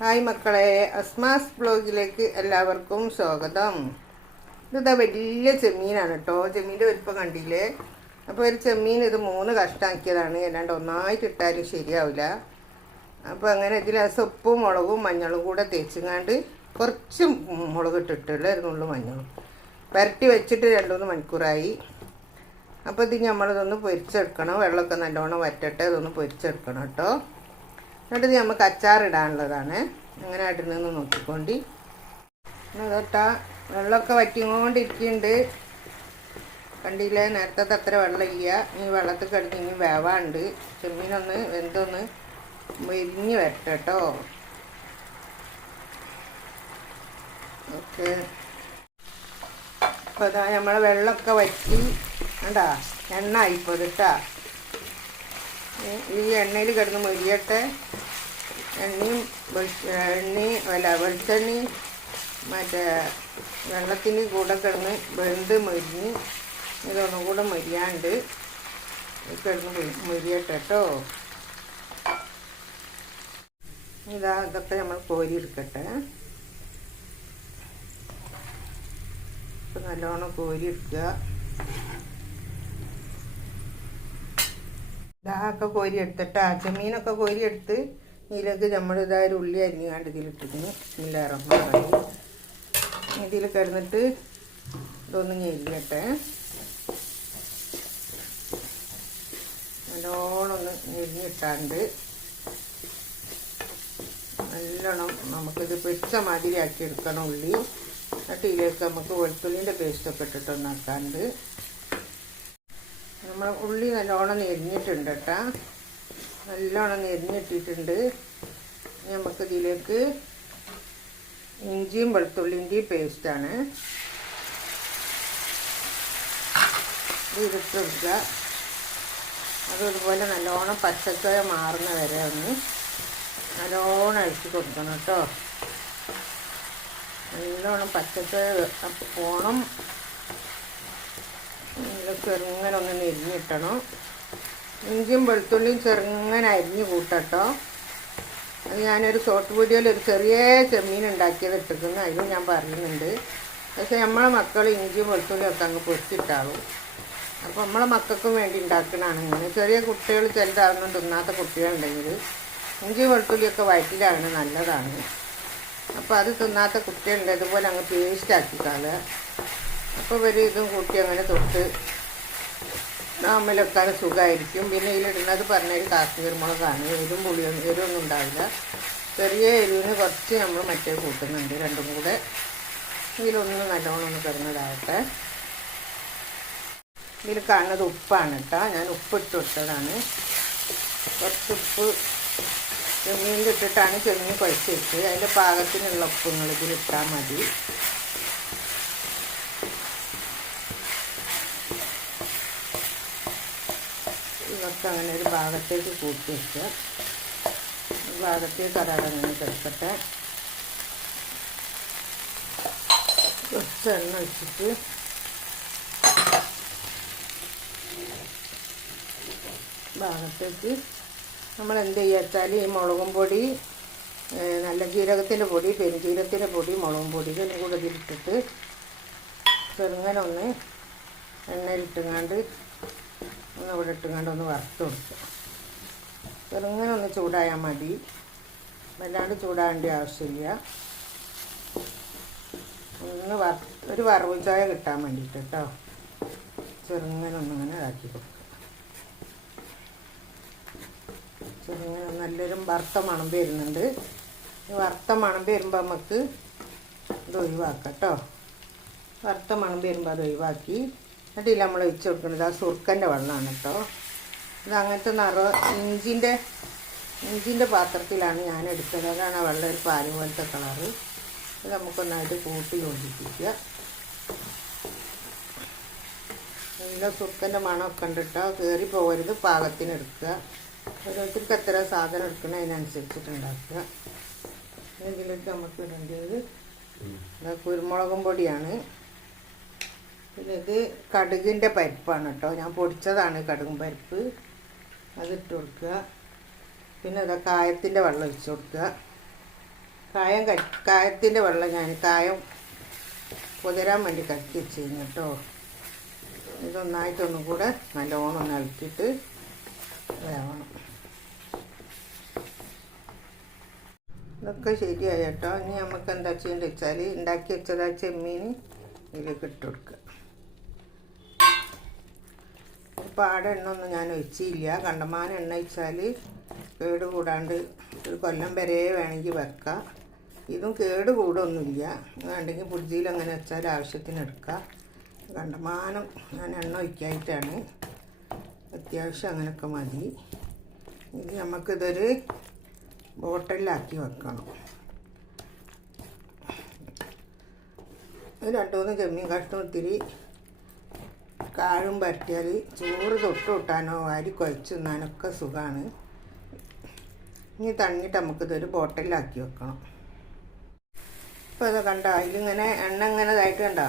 Hi മക്കളെ അസ്മാസ് ബ്ലോഗിലേക്ക് എല്ലാവർക്കും സ്വാഗതം. ഇതാ വലിയ ചെമ്മീനാണ് കേട്ടോ ചെമ്മീന്റെ വലിപ്പം കണ്ടില്ലേ? അപ്പോൾ ഒരു ചെമ്മീൻ ഇത് മൂന്ന് കഷ്ടാക്കിയതാണ് അല്ലാണ്ട് ഒന്നായിട്ട് ഇട്ടാലും ശരിയാവില്ല. അപ്പോൾ അങ്ങനെ ഇതിൽ ഉപ്പും മുളകും മഞ്ഞളും കൂടെ തേച്ചുങ്ങാണ്ട് കുറച്ച് മുളക് ഇട്ടിട്ടുള്ളായിരുന്നുള്ളൂ മഞ്ഞളും. പരട്ടി വെച്ചിട്ട് രണ്ട് മൂന്ന് മണിക്കൂറായി. അപ്പോൾ ഇത് നമ്മളിതൊന്ന് പൊരിച്ചെടുക്കണം. വെള്ളമൊക്കെ നല്ലോണം വറ്റട്ടെ ഇതൊന്ന് പൊരിച്ചെടുക്കണം കേട്ടോ എന്നിട്ട് നമുക്ക് അച്ചാറിടാനുള്ളതാണ് അങ്ങനെ ഇടുന്നതെന്ന് നോക്കിക്കൊണ്ട്. അതൊട്ടാ വെള്ളമൊക്കെ വറ്റിക്കൊണ്ടിരിക്കുന്നുണ്ട് കണ്ടില്ലേ നേരത്തെ അത്ര വെള്ളമില്ല. ഈ വെള്ളത്തിൽ കിടന്ന് ഇനി വേവാണ്ട്. ചെമ്മീനൊന്ന് വെന്തൊന്ന് മെരിഞ്ഞ് വരട്ടെ ഓക്കെ. അപ്പോൾ അതാ നമ്മളെ വെള്ളമൊക്കെ വറ്റി കണ്ടാ എണ്ണ ആയിപ്പോ ഈ എണ്ണയിൽ കിടന്ന് മൊരിയട്ടെ എണ്ണയും എണ്ണയും അല്ല വെളിച്ചെണ്ണയും മറ്റേ വെള്ളത്തിന് കൂടെ കിടന്ന് വെന്ത് മരിഞ്ഞ് ഇതൊന്നും കൂടെ മരിയാണ്ട് ഇത് കിടന്ന് മരിയട്ടെ കേട്ടോ ഇതാ ഇതൊക്കെ നമ്മൾ കോരി എടുക്കട്ടെ. ഇപ്പം നല്ലോണം കോരി എടുക്കുക. ഇതാക്കെ കോരി എടുത്തിട്ട്. ആ ചെമ്മീനൊക്കെ കോരി എടുത്ത് ഇതിലേക്ക് നമ്മളിതായൊരു ഉള്ളി അരിഞ്ഞാണ്ട് ഇതിലിട്ടിരുന്നു ഇല്ലാറമ്മ ഇതിൽ കിടന്നിട്ട് ഇതൊന്ന് ഞെരിയട്ടെ. നല്ലോണം ഒന്ന് ഞെരിഞ്ഞിട്ടാണ്ട് നല്ലോണം നമുക്കിത് പൊരിച്ച മാതിരിയാക്കി എടുക്കണം ഉള്ളി. എന്നിട്ട് ഇതിലേക്ക് നമുക്ക് വെളുത്തുള്ളിന്റെ പേസ്റ്റൊക്കെ ഇട്ടിട്ട് ഒന്നാക്കാണ്ട് നമ്മൾ ഉള്ളി നല്ലോണം എരിഞ്ഞിട്ടുണ്ട് കേട്ടാ. നല്ലോണം എരിഞ്ഞിട്ടിട്ടുണ്ട്. നമുക്ക് ഇതിലേക്ക് ഇഞ്ചിയും വെളുത്തുള്ളിന്റെയും പേസ്റ്റാണ് ഇതിട്ടെടുക്കുക അതുപോലെ നല്ലോണം പച്ചക്കറി മാറുന്ന വരെ ഒന്ന് നല്ലോണം അഴിച്ച് കൊടുക്കണം കേട്ടോ. നല്ലോണം പച്ചക്കറി പോണം. ചെറുങ്ങനെ ഒന്ന് നെരിഞ്ഞിട്ടണം. ഇഞ്ചിയും വെളുത്തുള്ളിയും ചെറുങ്ങനെ അരിഞ്ഞ് കൂട്ടട്ടോ. അത് ഞാനൊരു ഷോർട്ട് വീഡിയോയിൽ ഒരു ചെറിയ ചെമ്മീൻ ഉണ്ടാക്കിയത് ഇട്ടിരിക്കുന്നു അതിലും ഞാൻ പറയുന്നുണ്ട്. പക്ഷെ നമ്മളെ മക്കൾ ഇഞ്ചിയും വെളുത്തുള്ളിയും ഒക്കെ അങ്ങ് പൊരിച്ചിട്ടാവും. അപ്പോൾ നമ്മളെ മക്കൾക്കും വേണ്ടി ഉണ്ടാക്കണതാണ് ഇങ്ങനെ. ചെറിയ കുട്ടികൾ ചിലതാകുന്ന തിന്നാത്ത കുട്ടികളുണ്ടെങ്കിൽ ഇഞ്ചി വെളുത്തുള്ളിയൊക്കെ വയറ്റിലാണ് നല്ലതാണ്. അപ്പോൾ അത് തിന്നാത്ത കുട്ടികളുണ്ട്. ഇതുപോലെ അങ്ങ് പേസ്റ്റ് ആക്കിക്കാളുക അപ്പോൾ ഇവർ ഇതും കൂട്ടി അങ്ങനെ തൊട്ട് നാമലൊക്കെ സുഖമായിരിക്കും പിന്നെ ഇതിലിടുന്നത് പറഞ്ഞൊരു കാശ്മീർ മുളകാണ്. എരിവും പുളിയൊന്നും എരിവൊന്നും ഉണ്ടാവില്ല. ചെറിയ എരിവിന് കുറച്ച് നമ്മൾ മറ്റേ കൂട്ടുന്നുണ്ട് രണ്ടും കൂടെ. ഇതിലൊന്ന് നല്ലോണം ഒന്ന് കിടന്നതാവട്ടെ ഇതിൽ കാണുന്നത് ഉപ്പാണ് കേട്ടോ. ഞാൻ ഉപ്പിട്ട് ഇട്ടതാണ്. കുറച്ച് ഉപ്പ് ചെമ്മീനിൽ ഇട്ടിട്ടാണ് ചെമ്മീൻ കുഴച്ചിട്ട് അതിന്റെ പാകത്തിനുള്ള ഉപ്പ് നിങ്ങൾ ഇതിലിട്ടാൽ മതി. ഇതൊക്കെ അങ്ങനെ ഒരു ഭാഗത്തേക്ക് കൂട്ടി വെക്കുക ഭാഗത്തേക്ക് അതാണ് അങ്ങനെ കിടക്കട്ടെ. കുറച്ച് എണ്ണ വെച്ചിട്ട് ഭാഗത്തേക്ക് നമ്മൾ എന്ത് ചെയ്യാച്ചാൽ ഈ മുളകും പൊടി നല്ല ജീരകത്തിന്റെ പൊടി പെരുംജീരകത്തിന്റെ പൊടി മുളകും പൊടി ഇതെല്ലാം കൂടെ ഇതിലിട്ടിട്ട് ചെറുങ്ങനൊന്ന് എണ്ണയിലിട്ടുങ്ങാണ്ട് ഒന്ന് ഇവിടെ ഇട്ടുകൊണ്ട് ഒന്ന് വറുത്ത് കൊടുക്കുക ചെറുങ്ങനെ ഒന്ന് ചൂടായാൽ മതി. വല്ലാണ്ട് ചൂടാകേണ്ട ആവശ്യമില്ല. ഒന്ന് വറ ഒരു വറവ് ചായ കിട്ടാൻ വേണ്ടിയിട്ട് കേട്ടോ ചെറുങ്ങനെ ഒന്നിങ്ങനെ ഇതാക്കി കൊടുക്കുക. ചെറുങ്ങനെ നല്ലൊരു വറുത്ത മണം വരുന്നുണ്ട്. വറുത്ത മണം വരുമ്പോൾ നമുക്ക് ഇത് ഒഴിവാക്കാം കേട്ടോ വറുത്ത മണം വരുമ്പോൾ അത് ഒഴിവാക്കി. എന്നിട്ട് ഇതിൽ നമ്മൾ ഒഴിച്ച് കൊടുക്കുന്നത്. ആ സുർക്കന്റെ വെള്ളമാണ് കേട്ടോ ഇത് അങ്ങനത്തെ നിറ ഇഞ്ചിന്റെ ഇഞ്ചിന്റെ പാത്രത്തിലാണ് ഞാൻ എടുത്തത് അതാണ് ആ വെള്ളം ഒരു പാൽ പോലത്തെ കളറ്. ഇത് നമുക്കൊന്നായിട്ട് കൂട്ടി യോജിപ്പിക്കുക. നല്ല സുർക്കന്റെ മണമൊക്കെ ഉണ്ട് കേട്ടോ കയറി പോകരുത് പാകത്തിന് എടുക്കുക. ഓരോരുത്തർക്ക് എത്ര സാധനം എടുക്കണം അതിനനുസരിച്ചിട്ട് ഉണ്ടാക്കുക. ഇതിലേക്ക് നമുക്ക് ഇടേണ്ടത് കുരുമുളകും പൊടിയാണ്. പിന്നെ ഇത് കടുകിന്റെ പരിപ്പാണ് കേട്ടോ ഞാൻ പൊടിച്ചതാണ് കടുകും പരിപ്പ്. അതിട്ട് കൊടുക്കുക. പിന്നെ ഇതാ കായത്തിന്റെ വെള്ളം ഒഴിച്ച് കൊടുക്കുക. കായം ക കായത്തിന്റെ വെള്ളം ഞാൻ കായം കുതിരാൻ വേണ്ടി കലക്കി കഴിഞ്ഞു കേട്ടോ ഇതൊന്നായിട്ടൊന്നും കൂടെ നല്ലോണം ഒന്ന് ഇളക്കിയിട്ട് വേവണം. ഇതൊക്കെ ശരിയായി കേട്ടോ ഇനി നമുക്ക് എന്താ ചെയ്യേണ്ടത് വെച്ചാൽ ഉണ്ടാക്കി വെച്ചതാ ചെമ്മീൻ ഇതിലേക്ക് ഇട്ട് കൊടുക്കുക. പാട എണ്ണ ഒന്നും ഞാൻ ഒഴിച്ചില്ല. കണ്ടമാനം എണ്ണ ഒഴിച്ചാൽ കേട് കൂടാണ്ട് ഒരു കൊല്ലം വരെ വേണമെങ്കിൽ വെക്കാം. ഇതും കേട് കൂടൊന്നുമില്ല. വേണ്ടെങ്കിൽ ഫ്രിഡ്ജിയിൽ അങ്ങനെ വെച്ചാൽ ആവശ്യത്തിന് എടുക്കാം. കണ്ടമാനം ഞാൻ എണ്ണ ഒഴിക്കായിട്ടാണ്. അത്യാവശ്യം അങ്ങനെയൊക്കെ മതി. ഇത് നമുക്കിതൊരു ബോട്ടിലാക്കി വെക്കണം. രണ്ട് മൂന്ന് ചെമ്മീൻ കഷ്ണം ഇത്തിരി കാഴും പരട്ടിയാൽ ചോറ് തൊട്ട് കൂട്ടാനോ അരി കുഴച്ച് തിന്നാനൊക്കെ സുഖമാണ് ഇനി തണ്ണിട്ട് നമുക്കിതൊരു ബോട്ടിലാക്കി വെക്കണം. ഇപ്പോൾ അത് കണ്ട അതിലിങ്ങനെ എണ്ണ ഇങ്ങനെ ഇതായിട്ട് കണ്ട?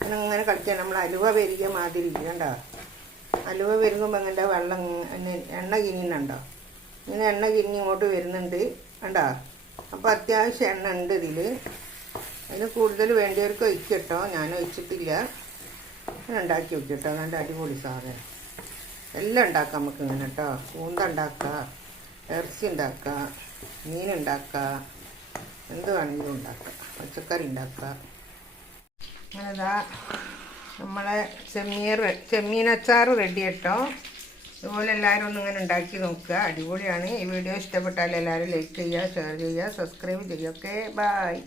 അങ്ങനെ ഇങ്ങനെ കളിക്കാൻ നമ്മൾ അലുവ പെരുകിയ മാതിരി കണ്ടോ? അലുവ പെരുകുമ്പോൾ എങ്ങനെ വെള്ളം ഇങ്ങനെ എണ്ണ കിനിന്നുണ്ടോ ഇങ്ങനെ എണ്ണ കിന്നി ഇങ്ങോട്ട് വരുന്നുണ്ട് കണ്ടോ? അപ്പോൾ അത്യാവശ്യം എണ്ണ ഉണ്ട് ഇതിൽ അതിന് കൂടുതൽ വേണ്ടിയവർക്ക് ഒഴിക്കട്ടോ ഞാൻ ഒഴിച്ചിട്ടില്ല. ഞാൻ ഉണ്ടാക്കി വെച്ചിട്ടോ നല്ല അടിപൊളി സാധനം. എല്ലാം ഉണ്ടാക്കാം നമുക്ക് ഇങ്ങനെ കേട്ടോ. കൂന്ത ഇറച്ചി ഉണ്ടാക്കാം മീൻ എന്ത് വേണമെങ്കിലും ഉണ്ടാക്കാം. പച്ചക്കറി ഉണ്ടാക്കാം. അങ്ങനെതാ നമ്മളെ ചെമ്മീൻ റെ- ചെമ്മീൻ അച്ചാർ റെഡി കേട്ടോ. ഇതുപോലെ എല്ലാവരും ഒന്ന് ഇങ്ങനെ ഉണ്ടാക്കി നോക്കുക. അടിപൊളിയാണ്. ഈ വീഡിയോ ഇഷ്ടപ്പെട്ടാൽ എല്ലാവരും ലൈക്ക് ചെയ്യുക ഷെയർ ചെയ്യുക സബ്സ്ക്രൈബ് ചെയ്യുക. Okay bye